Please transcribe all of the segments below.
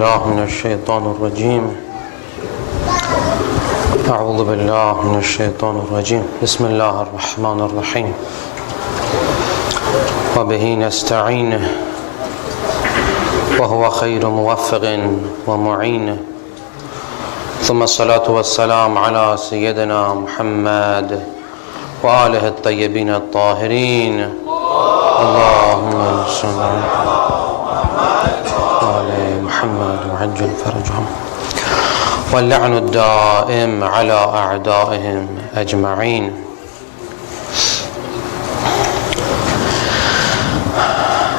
الله من الشيطان الرجيم. أعوذ بالله من الشيطان الرجيم. بسم الله الرحمن الرحيم. وبه نستعين وهو خير موفق ومعين. ثم الصلاة والسلام على سيدنا محمد وآله الطيبين الطاهرين. اللهم صل على محمد وعجل فرجهم واللعن الدائم على أعدائهم أجمعين.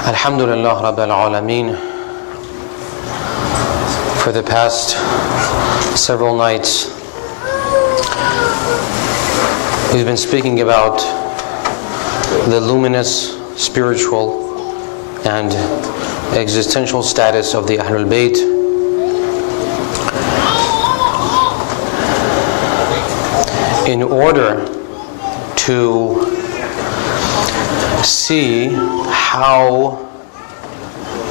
Alhamdulillah Rabbil Alameen. For the past several nights we've been speaking about the luminous spiritual and existential status of the Ahlulbayt. In order to see how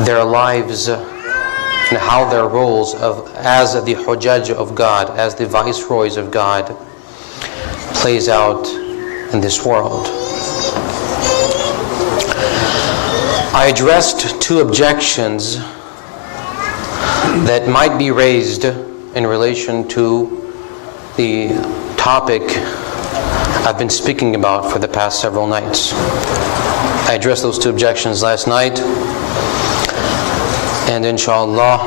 their lives and how their roles as the Hujjaj of God, as the viceroys of God, plays out in this world. I addressed two objections that might be raised in relation to the topic I've been speaking about for the past several nights. I addressed those two objections last night, and inshallah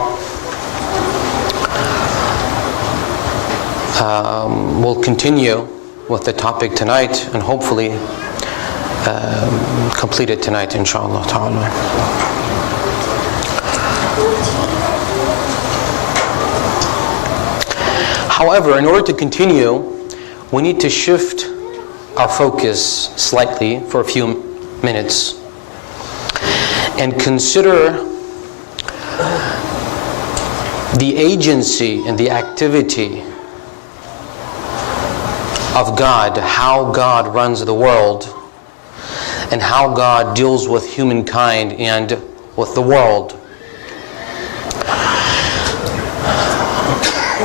we'll continue with the topic tonight and hopefully complete it tonight, inshallah ta'ala. However, in order to continue, we need to shift our focus slightly for a few minutes and consider the agency and the activity of God, how God runs the world, and how God deals with humankind and with the world.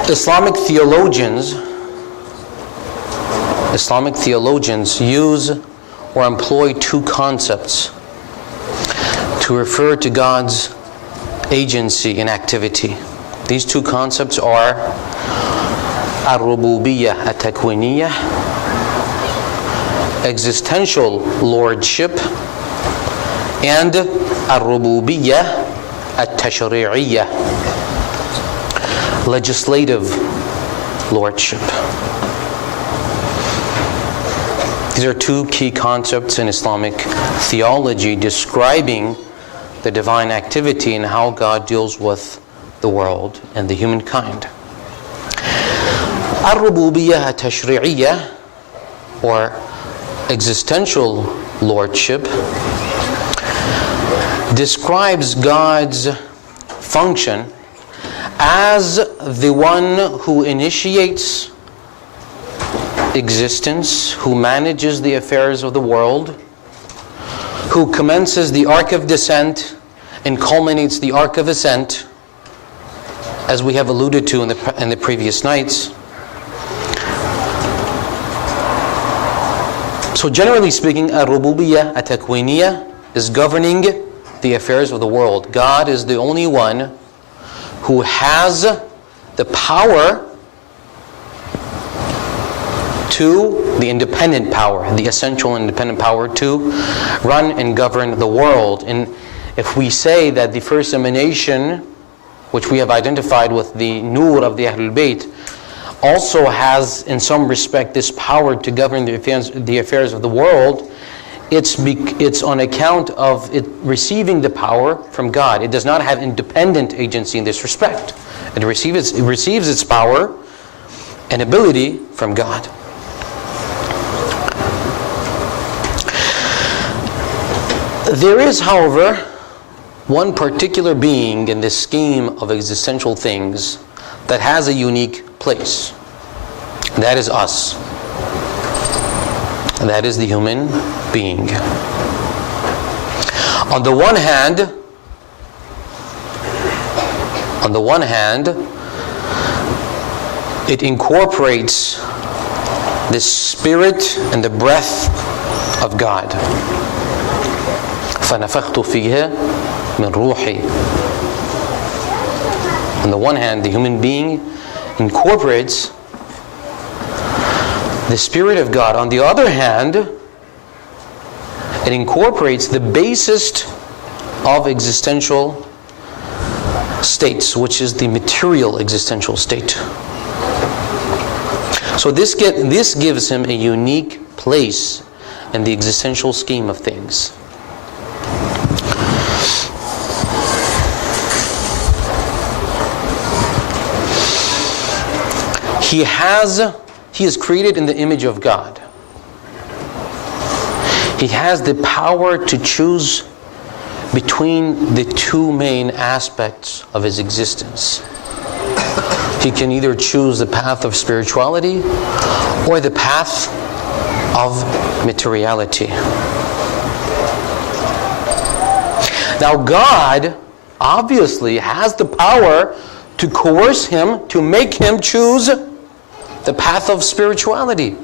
Islamic theologians use or employ two concepts to refer to God's agency and activity. These two concepts are Al-Rububiyyah At-Takwiniyyah, existential lordship, and Al-Rububiyyah At-Tashri'iyyah, legislative lordship. These are two key concepts in Islamic theology describing the divine activity and how God deals with the world and the humankind. Al-Rububiyyah At-Tashri'iyyah, or existential lordship, describes God's function as the one who initiates existence, who manages the affairs of the world, who commences the arc of descent and culminates the arc of ascent, as we have alluded to in the previous nights. So generally speaking, Al-Rububiyyah At-Takwiniyyah is governing the affairs of the world. God is the only one who has the power the independent power, the essential independent power to run and govern the world. And if we say that the first emanation, which we have identified with the Nur of the Ahlulbayt, also has in some respect this power to govern the affairs of the world, it's on account of it receiving the power from God. It does not have independent agency in this respect. It receives its power and ability from God. There is, however, one particular being in this scheme of existential things that has a unique place. That is us. That is the human being. On the one hand, On the one hand, it incorporates the spirit and the breath of God. فَنَفَخْتُ فِيهَا مِنْ رُوحِي. On the one hand, the human being incorporates the Spirit of God. On the other hand, it incorporates the basest of existential states, which is the material existential state. So this gives him a unique place in the existential scheme of things. He is created in the image of God. He has the power to choose between the two main aspects of his existence. He can either choose the path of spirituality or the path of materiality. Now God obviously has the power to coerce him, to make him choose the path of spirituality.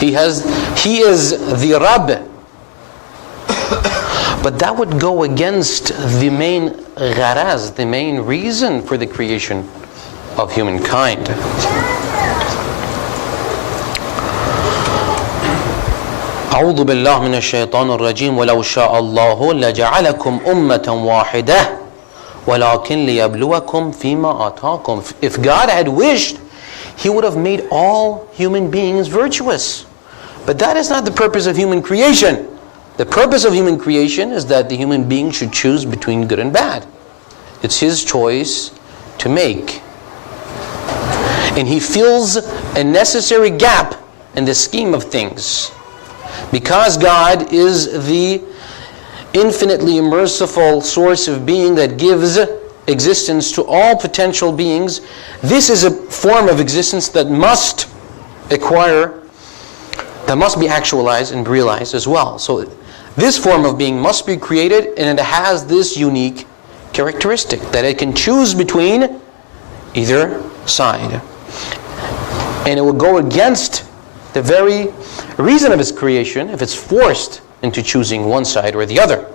He is the Rabb. But that would go against the main gharaz, the main reason for the creation of humankind. أعوذ بالله من الشيطان الرجيم ولو شاء الله لجعلكم أمة واحدة ولكن ليبلوكم فيما آتاكم. If God had wished, He would have made all human beings virtuous. But that is not the purpose of human creation. The purpose of human creation is that the human being should choose between good and bad. It's his choice to make. And he fills a necessary gap in the scheme of things. Because God is the infinitely merciful source of being that gives existence to all potential beings, this is a form of existence that must be actualized and realized as well. So this form of being must be created, and it has this unique characteristic that it can choose between either side. And it will go against the very reason of its creation if it's forced into choosing one side or the other.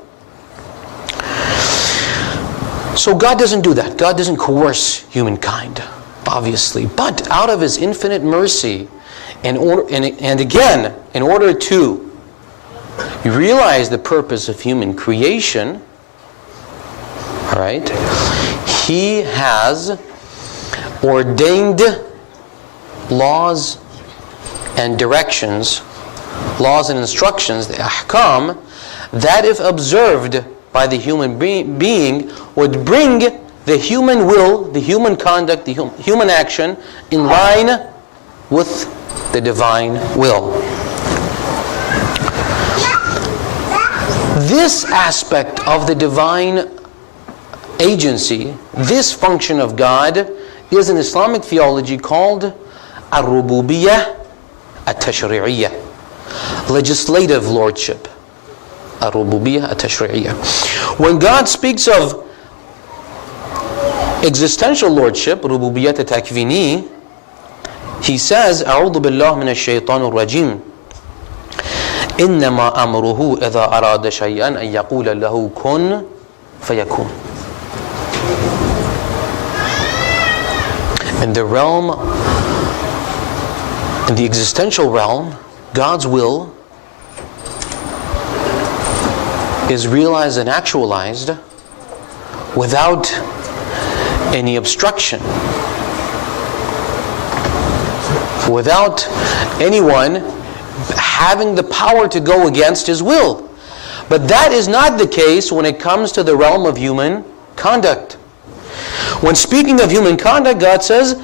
So God doesn't do that. God doesn't coerce humankind, obviously. But out of His infinite mercy, and again, in order to realize the purpose of human creation, all right, He has ordained laws and directions, laws and instructions, the ahkam, that if observed by the human being would bring the human will, the human conduct, the human action in line with the divine will. This aspect of the divine agency, this function of God, is in Islamic theology called Al-Rububiyyah At-Tashri'iyyah, legislative lordship. Al-Rububiyyah At-Tashri'iyyah. When God speaks of existential lordship, Rububiyyat At-Takvini, He says, أعوذ بالله من الشيطان الرجيم إنما أمره إذا أراد شيئا أن يقول له كن فيكون. In the realm, in the existential realm, God's will is realized and actualized without any obstruction, without anyone having the power to go against His will. But that is not the case when it comes to the realm of human conduct. When speaking of human conduct, God says,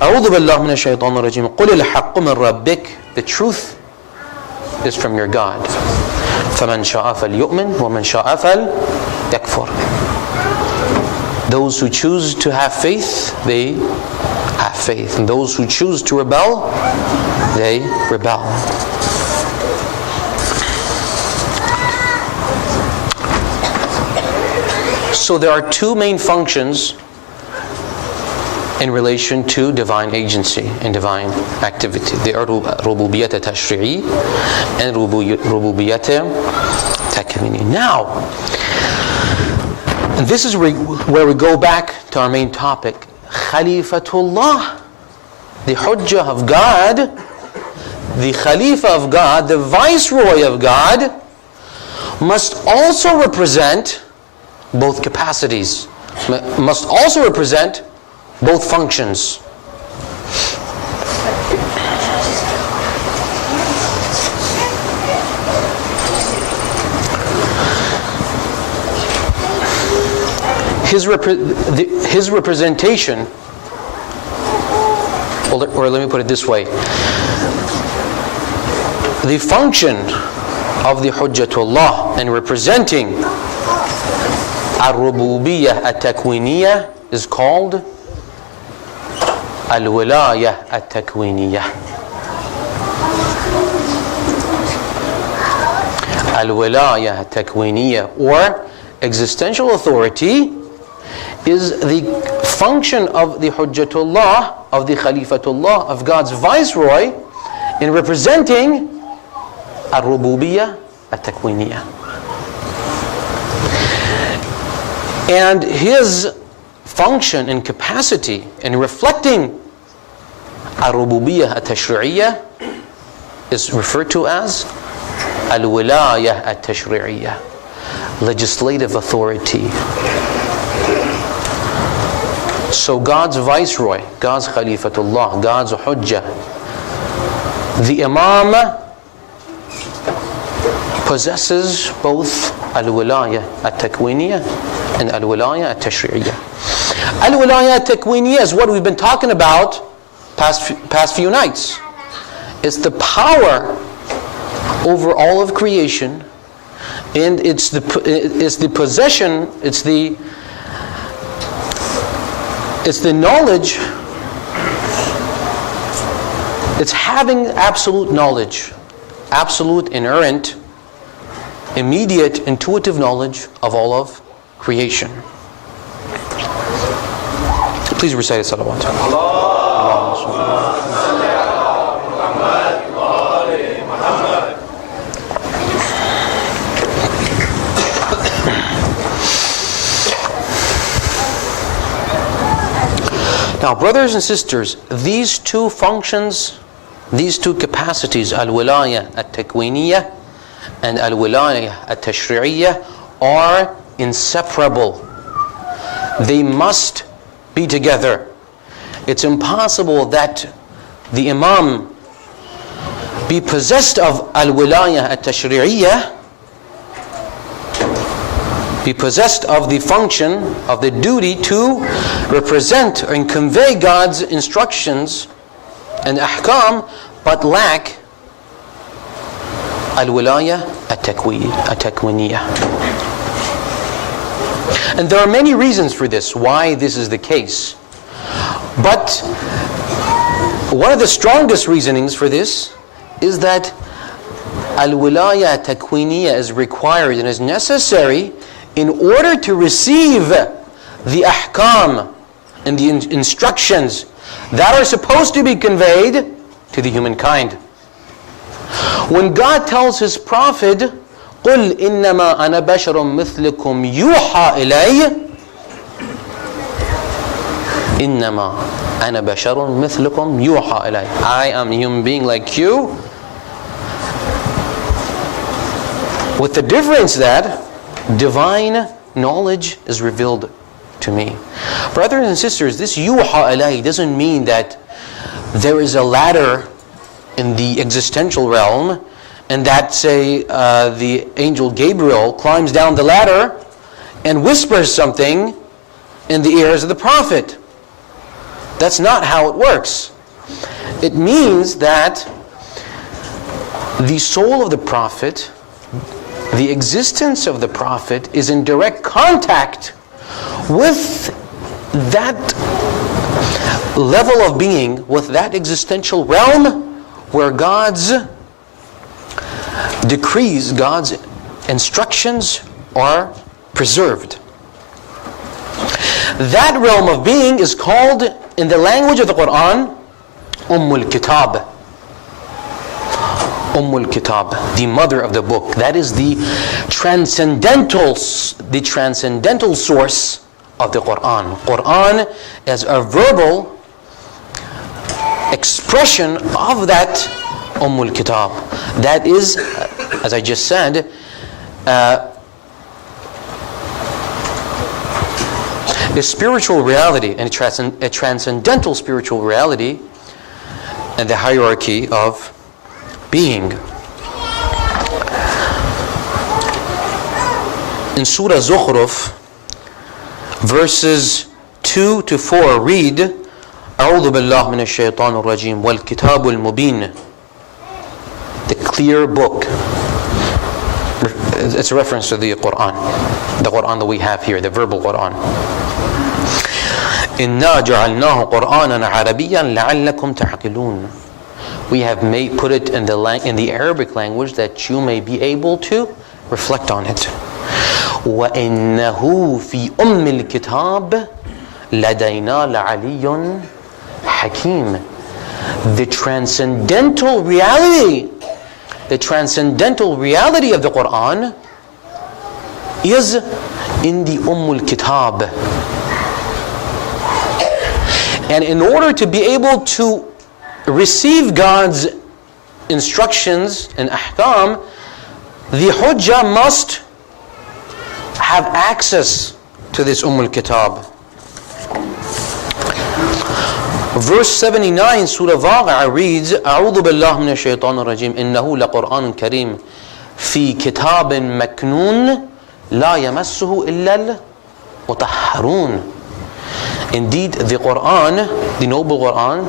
أعوذ بالله من الشيطان الرجيم قل الحق من ربك. The truth is from your God. فمن شاء فليؤمن ومن شاء فليكفر. Those who choose to have faith, they have faith. And those who choose to rebel, they rebel. So there are two main functions in relation to divine agency and divine activity. They are rububiyyat tashri'i and rububiyyat takwini. Now, this is where we go back to our main topic. Khalifatullah, the Hujjah of God, the Khalifa of God, the Viceroy of God, must also represent both capacities, must also represent both functions. His representation, or let me put it this way, the function of the Hujjatullah in representing Al-Rububiyyah At-Takwiniyah is called Al-Wilayah At-Takwiniyah. Al-Wilayah At-Takwiniyah, or existential authority, is the function of the Hujjatullah, of the Khalifatullah, of God's Viceroy, in representing Al-Rububiyyah At-Takwiniyah. And his function and capacity in reflecting Al-Rububiyyah At-Tashri'iyah is referred to as Al-Wilayah At-Tashri'iyah, legislative authority. So God's Viceroy, God's Khalifatullah, God's Hujjah, the Imam possesses both Al-Wilayah At-Takwiniyah and Al-Wilayah At-Tashri'iyah. Al-Wilayah At-Takwiniyah is what we've been talking about past few nights. It's the power over all of creation, and it's the possession, it's the knowledge, it's having absolute knowledge, absolute, inerrant, immediate, intuitive knowledge of all of creation. Please recite it, salawat. Now, brothers and sisters, these two functions, these two capacities, Al-Wilayah At-Takwiniyah and Al-Wilayah At-Tashri'iyah, are inseparable. They must be together. It's impossible that the Imam be possessed of Al-Wilayah At-Tashri'iyah, be possessed of the function, of the duty to represent and convey God's instructions and ahkam, but lack Al-Wilayah At-Takwiniyah. And there are many reasons for this, why this is the case. But one of the strongest reasonings for this is that Al-Wilayah At-Takwiniyah is required and is necessary in order to receive the ahkam and the instructions that are supposed to be conveyed to the humankind. When God tells His Prophet, قُلْ إِنَّمَا أَنَا بَشَرٌ مِثْلِكُمْ يُوحَى إِلَيَّ إِنَّمَا أَنَا بَشَرٌ مِثْلِكُمْ يُوحَى إِلَيَّ, I am a human being like you, with the difference that divine knowledge is revealed to me. Brothers and sisters, this yuha ilayhi doesn't mean that there is a ladder in the existential realm and that, say, the angel Gabriel climbs down the ladder and whispers something in the ears of the Prophet. That's not how it works. It means that the soul of the Prophet, the existence of the Prophet, is in direct contact with that level of being, with that existential realm where God's decrees, God's instructions are preserved. That realm of being is called, in the language of the Quran, Kitab. Kitab, the mother of the book. That is the transcendental source of the Quran. Quran as a verbal expression of that Kitab. That is, as I just said, a spiritual reality, and a transcendental spiritual reality, and the hierarchy of being. In Surah Zukhruf, verses 2 to 4, read, أعوذ بالله من الشيطان الرجيم والكتاب المبين. The clear book. It's a reference to the Quran that we have here, the verbal Quran. إِنَّا جَعَلْنَاهُ قُرْآنًا عَرَبِيًّا لَعَلَّكُمْ تَعْقِلُونَ. We have put it in the Arabic language that you may be able to reflect on it. وَإِنَّهُ فِي الْكِتَابِ لَدَيْنَا لَعَلِيٌّ حَكِيمٌ. The transcendental reality of the Quran is in the Kitab. And in order to be able to receive God's instructions and ahkam, the hujjah must have access to this Kitab. Verse 79, Surah Waqi'ah reads, أعوذ بالله من الشيطان الرجيم إنه لقرآن كريم في كتاب مكنون لا يمسه إلا المطهرون. Indeed, the Quran, the noble Quran,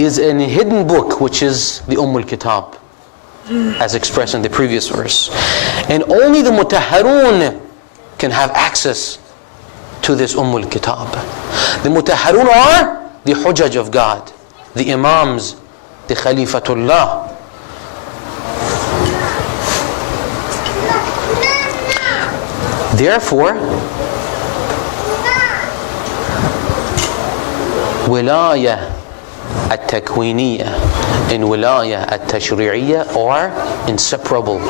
is a hidden book, which is the Kitab, as expressed in the previous verse. And only the Mutahharun can have access to this Kitab. The Mutahharun are the Hujjaj of God, the Imams, the Khalifatullah. Therefore, Wilaya at-Takwiniyya and Wilaya at-Tashri'iyya are inseparable.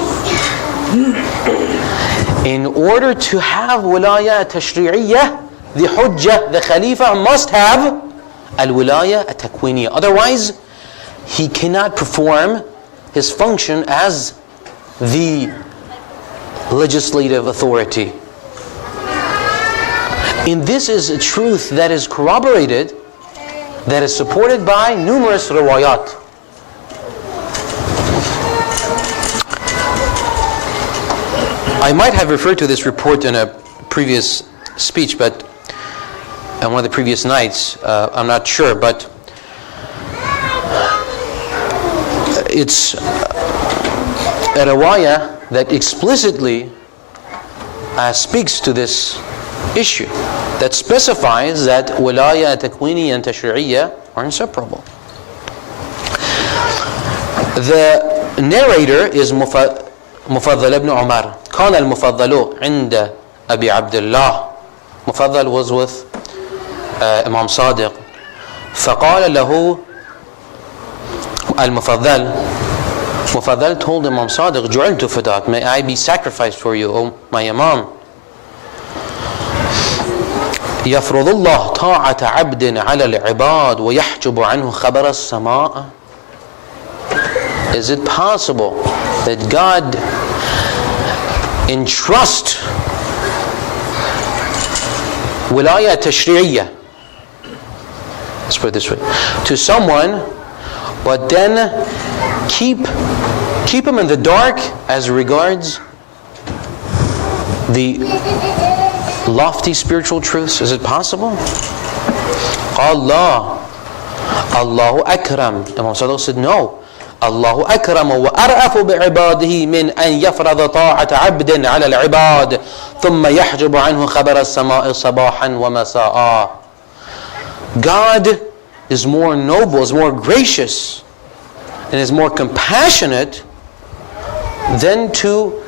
In order to have Wilaya at-Tashri'iyya, the Hujjah, the Khalifa, must have Al-Wilaya at-Takwiniyya. Otherwise, he cannot perform his function as the legislative authority. And this is a truth that is corroborated, that is supported by numerous riwayat. I might have referred to this report in a previous speech, but on one of the previous nights, I'm not sure, but it's a riwayah that explicitly speaks to this issue, that specifies that Wilaya, Takwini, and Tashri'iyya are inseparable. The narrator is Mufaddal ibn Umar. كان المفضل عند أبي عبد الله. Mufaddal was with Imam Sadiq. فقال له Mufaddal told Imam Sadiq, جعلت فداك, may I be sacrificed for you, O my Imam. يفرض الله طاعة عبد على العباد ويحجب عنه خبر السماء. Is it possible that God entrust Wilaya Tashri'iyya, let's put it this way, to someone, but then keep him in the dark as regards the lofty spiritual truths? Is it possible? Allah, Allahu Akram. Imam Sadiq said, no. Allahu Akram wa ar'afu bi'ibadihi min an yafrada ta'ata 'abdin 'ala al-'ibad thumma yahjubu 'anhu khabar as-sama'i sabahan wa masa'a. God is more noble, is more gracious, and is more compassionate than to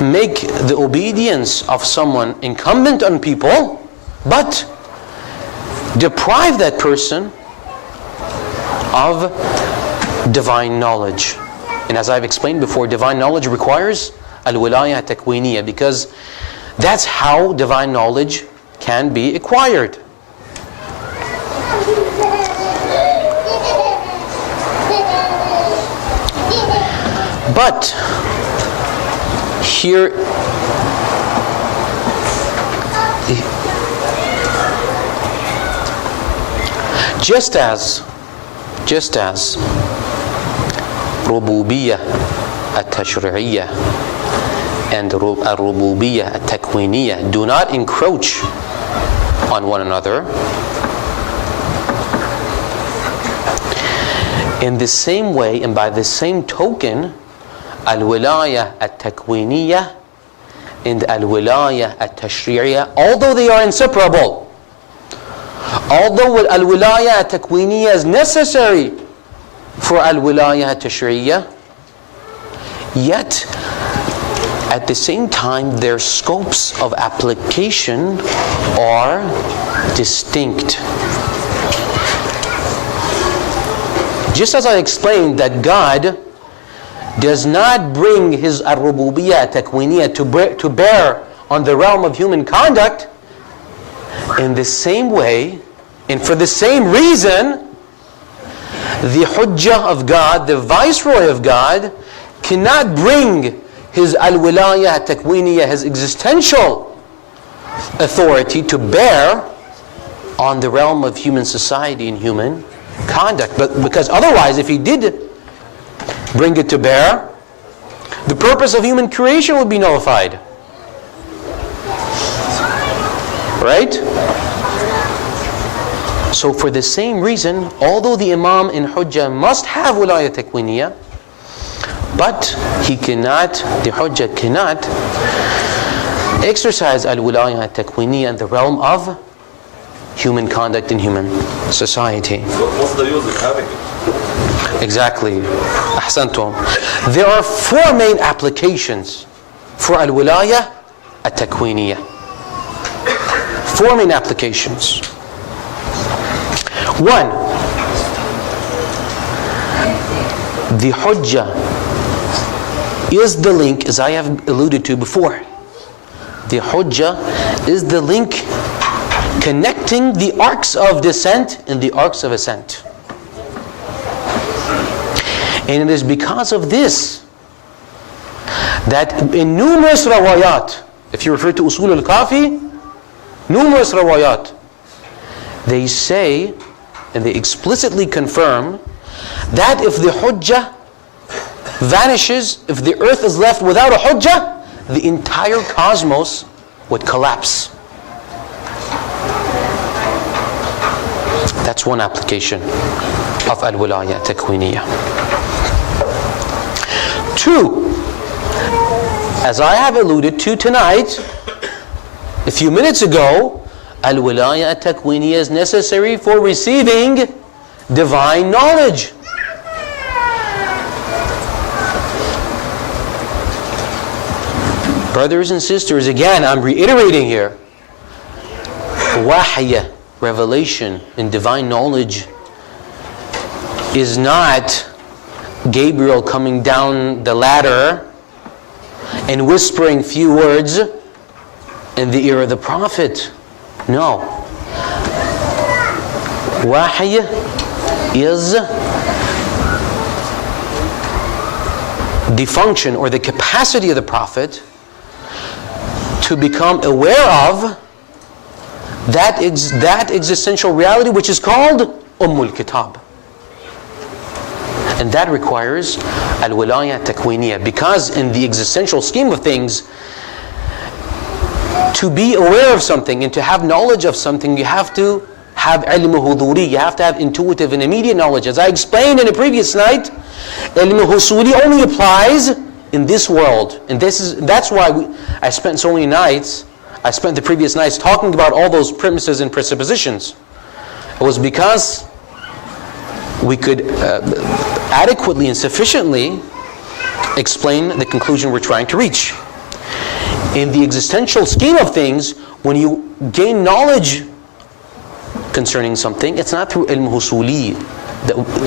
make the obedience of someone incumbent on people, but deprive that person of divine knowledge. And as I've explained before, divine knowledge requires al-wilaya takwiniya, because that's how divine knowledge can be acquired. But here, just as Rububiyyah at-Tashri'iyah and Rububiyyah at-Takwiniyyah do not encroach on one another, in the same way and by the same token, al-Wilaya at-Takwiniyyah and al-Wilaya at-Tashri'iyah, although they are inseparable, although al-Wilaya at-Takwiniyyah is necessary for al-Wilaya at-Tashri'iyah, yet at the same time their scopes of application are distinct. Just as I explained that God does not bring His al-Rububiyyah at-Takwiniyyah to bear on the realm of human conduct, in the same way and for the same reason, the Hujjah of God, the Viceroy of God, cannot bring His al-Wilaya at-Takwiniyyah, His existential authority, to bear on the realm of human society and human conduct. But because otherwise, if He did bring it to bear, the purpose of human creation would be nullified. Right? So for the same reason, although the Imam in Hujjah must have Wilaya Takwiniyyah, but he cannot, the Hujjah cannot exercise al-Wilaya Takwiniyyah in the realm of human conduct in human society. What's the use of having it? Exactly. Ahsantum. There are four main applications for al-Wilaya at-Takwiniyyah. Four main applications. One, the Hujjah is the link, as I have alluded to before. The Hujjah is the link connecting the arcs of descent and the arcs of ascent. And it is because of this that in numerous rawayat, if you refer to Usul al-Kafi, numerous rawayat, they say and they explicitly confirm that if the Hujjah vanishes, if the earth is left without a Hujjah, the entire cosmos would collapse. That's one application of al-Wilaya Takwiniyyah. Two, as I have alluded to tonight, a few minutes ago, al-Wilaya Takwiniyyah is necessary for receiving divine knowledge. Brothers and sisters, again, I'm reiterating here, wahy, revelation and divine knowledge, is not Gabriel coming down the ladder and whispering few words in the ear of the Prophet. No. Wahy is the function or the capacity of the Prophet to become aware of that existential reality which is called Kitab. And that requires al-Wilaya Takwiniyyah, because in the existential scheme of things, to be aware of something and to have knowledge of something, you have to have ilm huduri, you have to have intuitive and immediate knowledge. As I explained in a previous night, ilm husuli only applies in this world. And that's why I spent so many nights, I spent the previous nights talking about all those premises and presuppositions. It was because we could adequately and sufficiently explain the conclusion we're trying to reach. in the existential scheme of things, when you gain knowledge concerning something, it's not through ilm husuli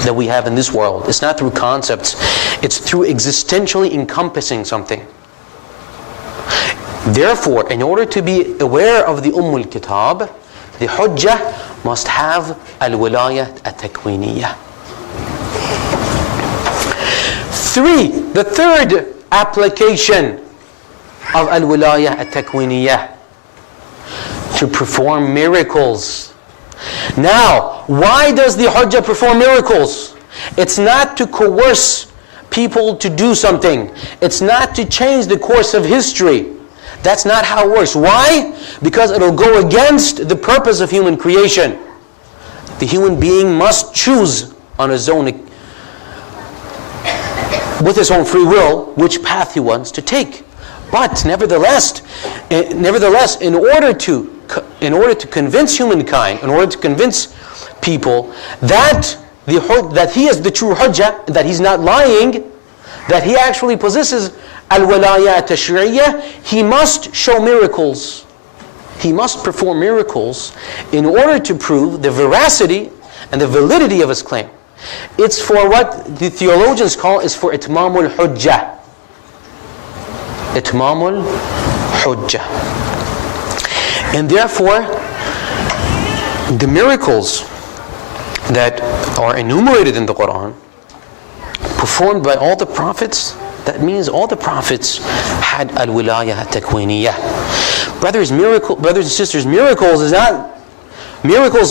that we have in this world. It's not through concepts. It's through existentially encompassing something. Therefore, in order to be aware of the Kitab, the Hujjah must have al-wilayah at-takwiniyah. 3. The third application of al-wilayah at-takwiniyah, to perform miracles. Now, why does the Hujjah perform miracles? It's not to coerce people to do something. It's not to change the course of history. That's not how it works. Why? Because it'll go against the purpose of human creation. The human being must choose on his own, with his own free will, which path he wants to take. But nevertheless, in order to convince humankind, in order to convince people that he is the true Hujjah, that he's not lying, that he actually possesses al-wilayah at-tashri'iyah, he must show miracles. He must perform miracles in order to prove the veracity and the validity of his claim. It's for what the theologians call is for itmamul hujjah. Itmamul hujjah. And therefore, the miracles that are enumerated in the Quran, performed by all the prophets, that means all the prophets had al-wilayah at-takwiniyah. Brothers and sisters, miracles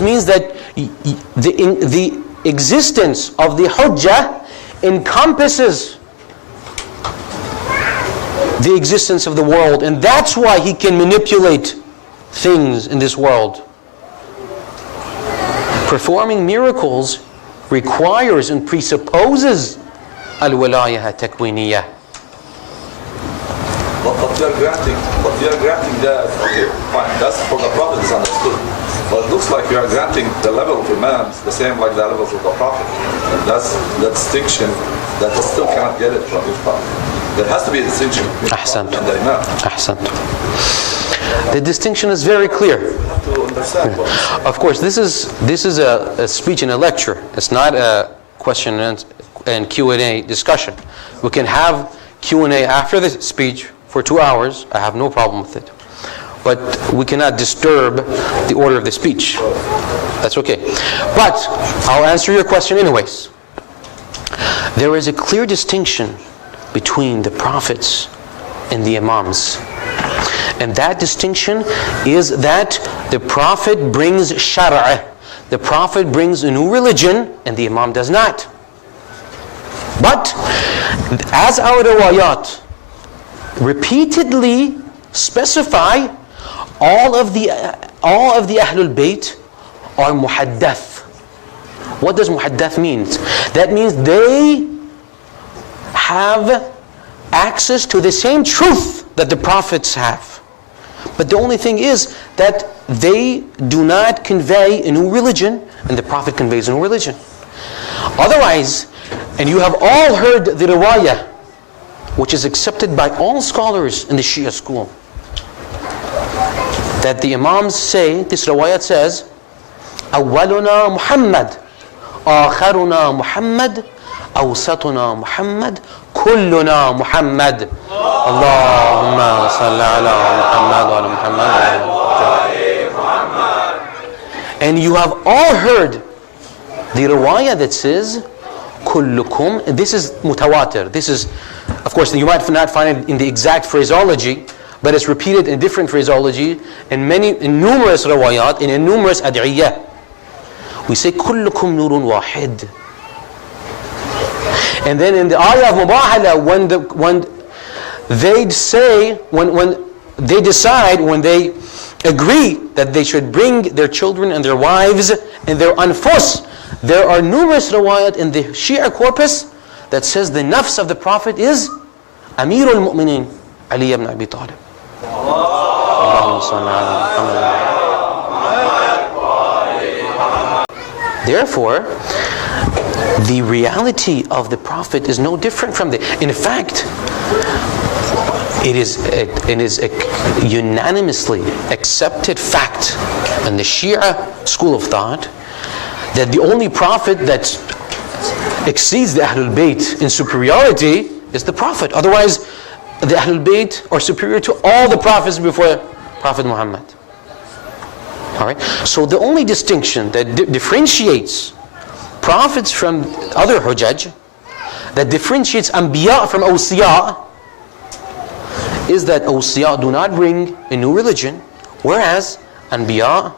means that the existence of the Hujjah encompasses the existence of the world, and that's why he can manipulate things in this world. Performing miracles requires and presupposes al-wilayah at-takwiniyah. But you are granting that, okay, fine, that's for the Prophet is understood. But it looks like you are granting the level of Imams the same like the levels of the Prophet. And that's the distinction that you still cannot get it from his Prophet. There has to be a distinction between Ahsant. the Prophet and the Imam. Ahsant. The distinction is very clear. You have to understand what Of course, this is a speech and a lecture. It's not a question and Q&A discussion. We can have Q&A after the speech for 2 hours. I have no problem with it. But we cannot disturb the order of the speech. That's okay. But I'll answer your question anyways. There is a clear distinction between the prophets and the imams. And that distinction is that the prophet brings shara'. The prophet brings a new religion and the imam does not. But as our riwayat repeatedly specify, all of the Ahlulbayt are muhaddath. What does muhaddath mean? That means they have access to the same truth that the prophets have. But the only thing is that they do not convey a new religion, and the prophet conveys a new religion. Otherwise, and you have all heard the riwayah, which is accepted by all scholars in the Shia school, that the imams say, this riwayat says, أولنا محمد آخرنا محمد أوسطنا محمد كلنا محمد اللهم صل على محمد وعلى محمد. And you have all heard the riwayah that says كلكم. This is mutawatir. This is, of course, you might not find it in the exact phraseology, but it's repeated in different phraseology in numerous riwayat, in numerous ad'iyah. We say كلكم نور واحد. And then in the ayah of mubahala, when they agree that they should bring their children and their wives and their anfus, there are numerous riwayat in the Shia corpus that says the nafs of the Prophet is Amirul Mu'minin Ali ibn Abi Talib. Therefore, the reality of the Prophet is no different from in fact, It is a unanimously accepted fact in the Shia school of thought that the only prophet that exceeds the Ahlulbayt in superiority is the prophet. Otherwise, the Ahlulbayt are superior to all the prophets before Prophet Muhammad. Alright? So the only distinction that differentiates prophets from other Hujjaj, that differentiates Anbiya from Awsiya, is that Awsiya do not bring a new religion, whereas Anbiya,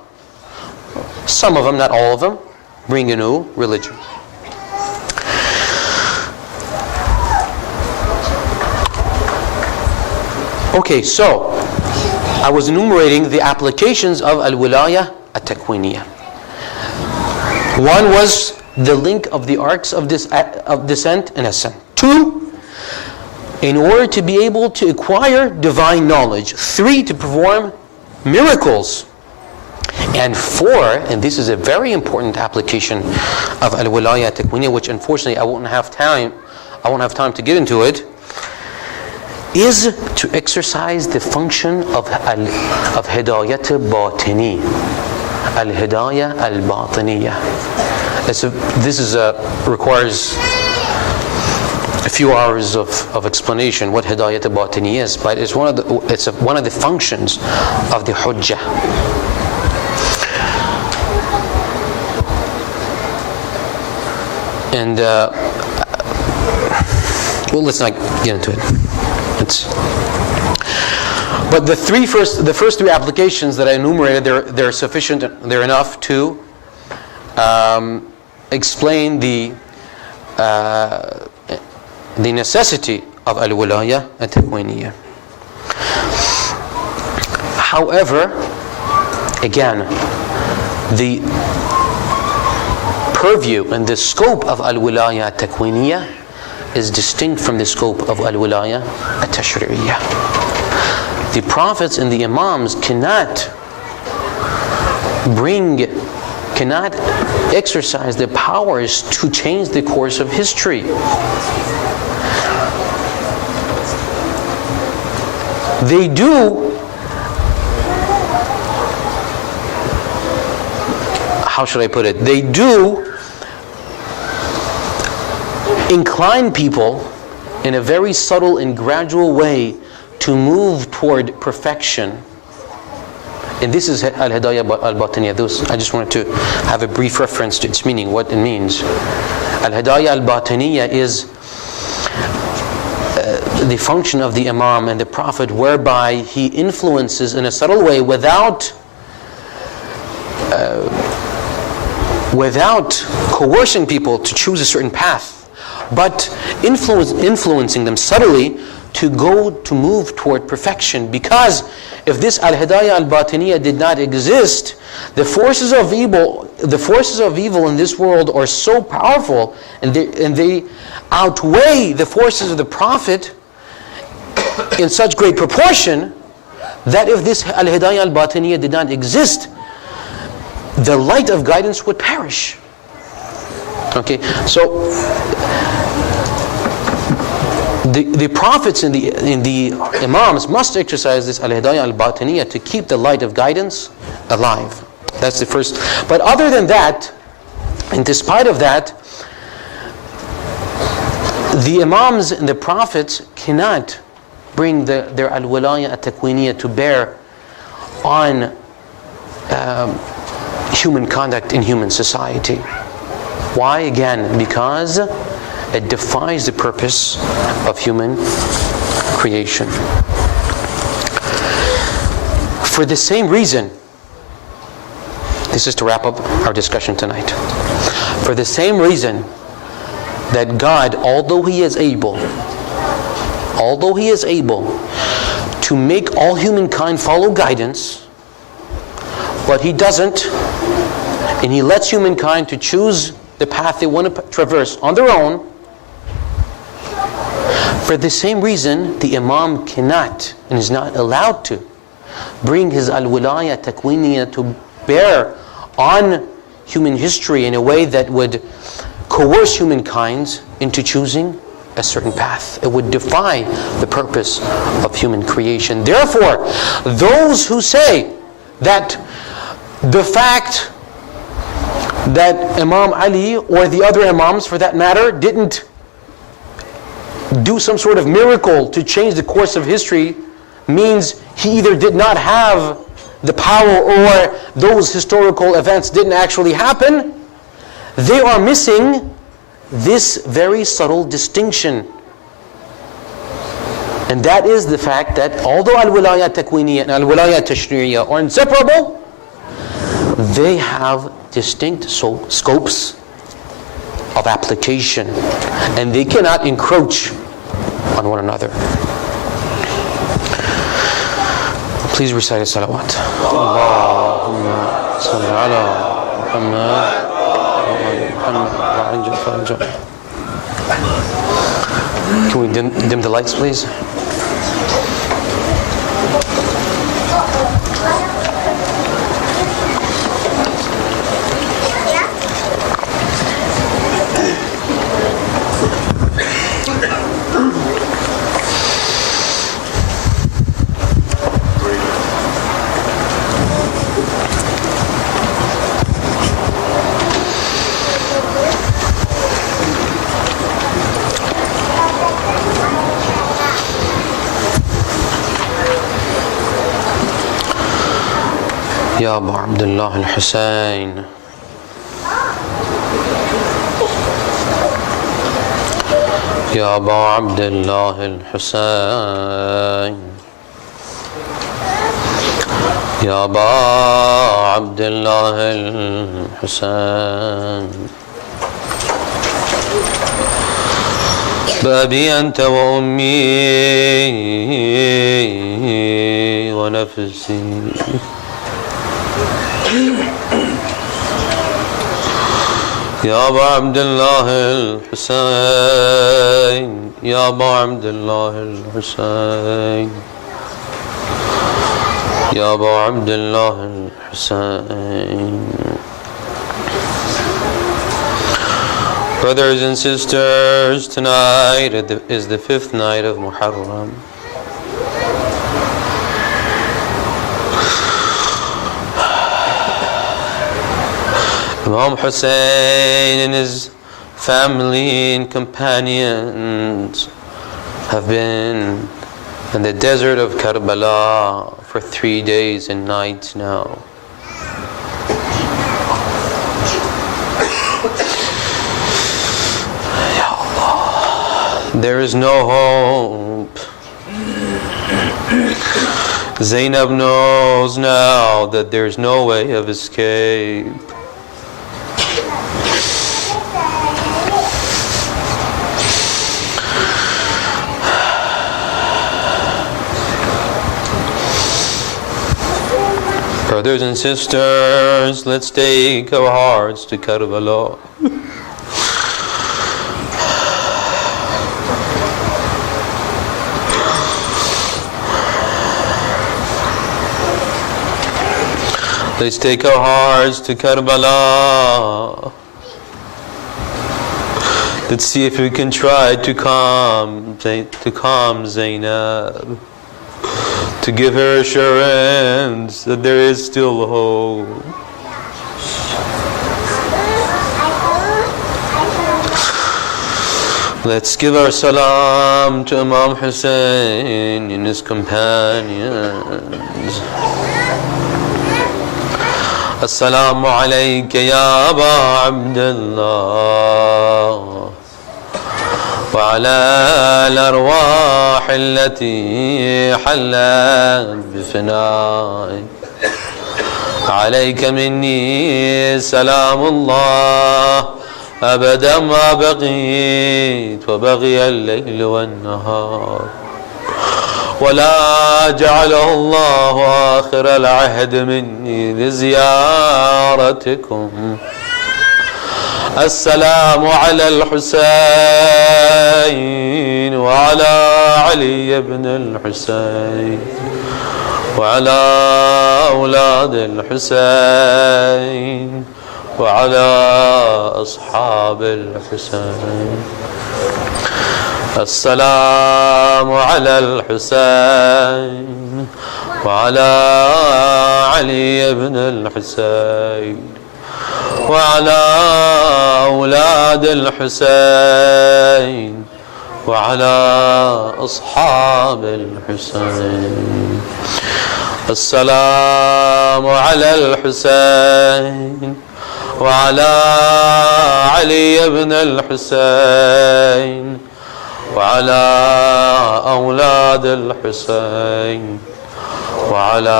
some of them, not all of them, bring a new religion. Okay, so I was enumerating the applications of Al-Wilaya At-Takwiniyah. One was the link of the arcs of descent and ascent. 2, in order to be able to acquire divine knowledge. 3, to perform miracles. And 4, and this is a very important application of Al-Wilaya At-Takwiniyah, which unfortunately I won't have time to get into it, is to exercise the function of Hidayat Batini, Al-Hidayah Al-Batiniyah. This requires a few hours of explanation what Hidayat Batini is, but it's one of the functions of the Hujjah. And well, let's not get into it. But the first 3 applications that I enumerated, they're sufficient, they're enough to explain the necessity of Al-Wilaya At-Takwiniyah. However, again, the purview and the scope of Al-Wilaya At-Takwiniyah is distinct from the scope of Al-Wilaya At-Tashri'iyah. The prophets and the imams cannot exercise their powers to change the course of history. They do, how should I put it? They do incline people in a very subtle and gradual way to move toward perfection. And this is Al-Hidayah Al-Batiniyah. I just wanted to have a brief reference to its meaning, what it means. Al-Hidayah Al-Batiniyah is the function of the Imam and the Prophet, whereby he influences in a subtle way without coercing people to choose a certain path, but influencing them subtly to move toward perfection. Because if this Al-Hidayah Al-Batiniyah did not exist, the forces of evil in this world are so powerful, and they outweigh the forces of the Prophet in such great proportion, that if this Al-Hidayah Al-Batiniyah did not exist, the light of guidance would perish. Okay, so the prophets and the imams must exercise this Al-Hidayah Al-Batiniyah to keep the light of guidance alive. That's the first. But other than that, and despite of that, the imams and the prophets cannot bring their Al-Wilaya At-Takwiniyah to bear on human conduct in human society. Why? Again, because it defies the purpose of human creation. For the same reason, this is to wrap up our discussion tonight. For the same reason that God, although He is able to make all humankind follow guidance, but He doesn't, and He lets humankind to choose the path they want to traverse on their own. For the same reason, the Imam cannot and is not allowed to bring his Al-Wilaya Takwiniyah to bear on human history in a way that would coerce humankind into choosing a certain path. It would defy the purpose of human creation. Therefore, those who say that the fact that Imam Ali, or the other Imams for that matter, didn't do some sort of miracle to change the course of history means he either did not have the power or those historical events didn't actually happen, they are missing this very subtle distinction. And that is the fact that although al-wilaya takwiniyya and al-wilaya tashri'iyya are inseparable, they have distinct scopes of application, and they cannot encroach on one another. Please recite a salawat. Allahumma salli ala Muhammad. Can we dim the lights, please? يا أبا عبد الله الحسين يا أبا عبد الله الحسين يا أبا عبد الله الحسين بأبي أنت وأمي ونفسي يا أبا عبد الله الحسين يا أبا عبد الله الحسين يا أبا عبد الله الحسين. Brothers and sisters, tonight is the 5th night of Muharram. Imam Hussein and his family and companions have been in the desert of Karbala for 3 days and nights now. Ya Allah, there is no hope. Zainab knows now that there's no way of escape. Brothers and sisters, let's take our hearts to Karbala. Let's take our hearts to Karbala. Let's see if we can try to calm Zainab, to give her assurance that there is still hope. Let's give our salam to Imam Hussein and his companions. Assalamu alayka ya Aba Abdullah وعلى الأرواح التي حلت بفنائك عليك مني سلام الله أبدا ما بقيت وبقي الليل والنهار ولا جعله الله آخر العهد مني لزيارتكم. السلام على الحسين وعلى علي بن الحسين وعلى أولاد الحسين وعلى أصحاب الحسين. السلام على الحسين وعلى علي بن الحسين وعلى أولاد الحسين وعلى أصحاب الحسين. السلام على الحسين وعلى علي بن الحسين وعلى أولاد الحسين وعلى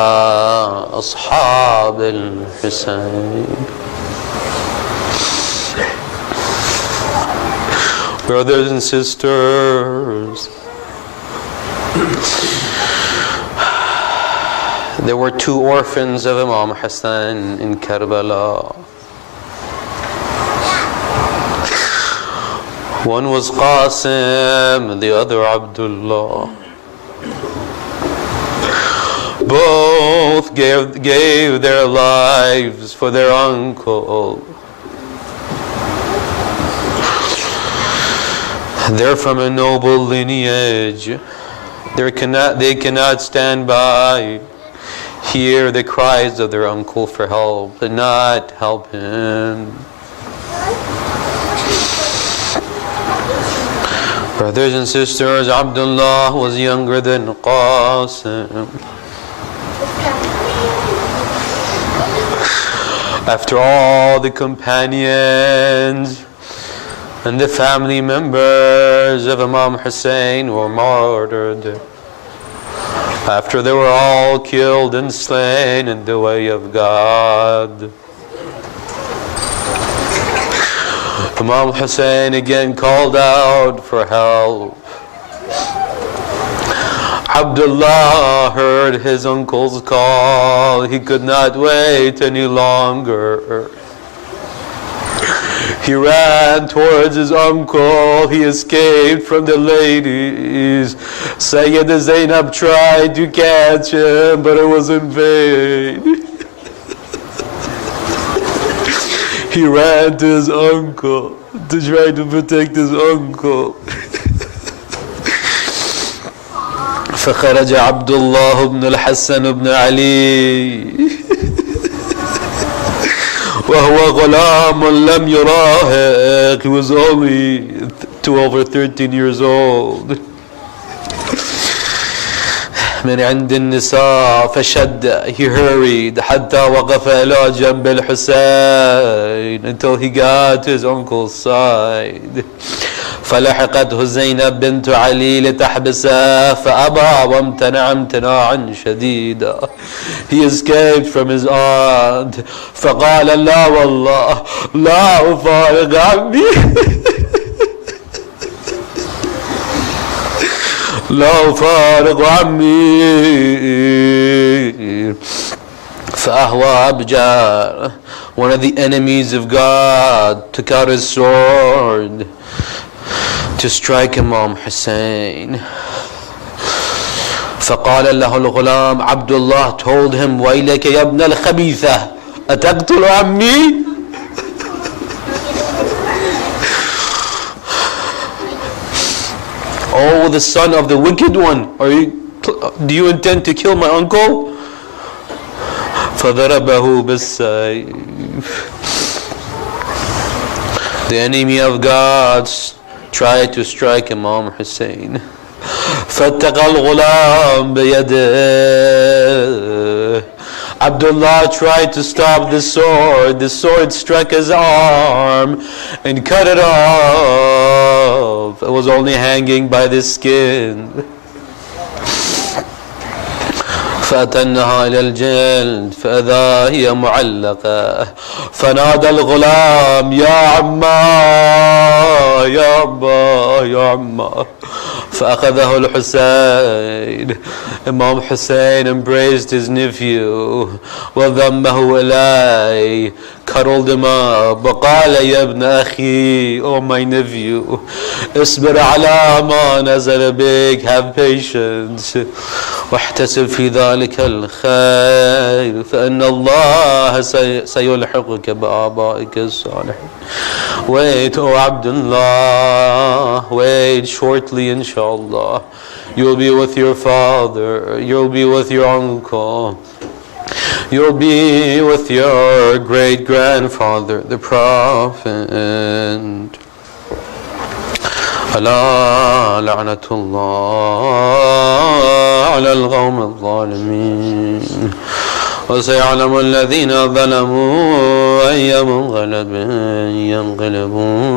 أصحاب الحسين. Brothers and sisters, there were two orphans of Imam Hassan in Karbala. One was Qasim, the other Abdullah. Both gave their lives for their uncle. They're from a noble lineage. They cannot stand by, hear the cries of their uncle for help, and not help him. Brothers and sisters, Abdullah was younger than Qasim. After all the companions and the family members of Imam Hussein were martyred, after they were all killed and slain in the way of God, Imam Hussein again called out for help. Abdullah heard his uncle's call. He could not wait any longer. He ran towards his uncle. He escaped from the ladies. Sayyida Zainab tried to catch him, but it was in vain. He ran to his uncle to try to protect his uncle. فخرج عبد الله بن الحسن بن علي وهو غلام لم يراهق. He was only 12 or 13 years old. من عند النساء فشد. He hurried حتى وقف إلى جنب الحسين until he got to his uncle's side. فلحقته زينب بنت علي لتحبسه فأبى وامتنع امتناعا شديدا. He escaped from his aunt. فقال لا والله لا أفارق عمي لا أفارق عمي. فأهوى أبجار, one of the enemies of God, took out his sword to strike Imam Hussein. فقال له الغلام, Abdullah told him, ويلك يا ابن الخبيثة أتقتل عمي. Oh, the son of the wicked one, do you intend to kill my uncle? فضربه بالسيف. The enemy of God tried to strike Imam Hussein. فاتقى الغلام بيده. Abdullah tried to stop the sword. The sword struck his arm and cut it off. It was only hanging by the skin. فأتنها إلى الجلد فإذا هي معلقة. فنادى الغلام يا عما يا عما يا عما. فأخذه الحسين. Imam Hussein embraced his nephew وضمه إليه, cuddled him up. وقال يا ابن أخي, oh my nephew, اصبر على ما نزل بك, have patience, واحتسب في ذلك الخير فإن الله سيلحقك بآبائك الصالحين. Wait, O Abdullah, wait shortly, inshallah. You'll be with your father, you'll be with your uncle, you'll be with your great-grandfather, the Prophet. ألا لعنة الله على القوم الظالمين وسيعلم الذين ظلموا أي منقلب ينقلبون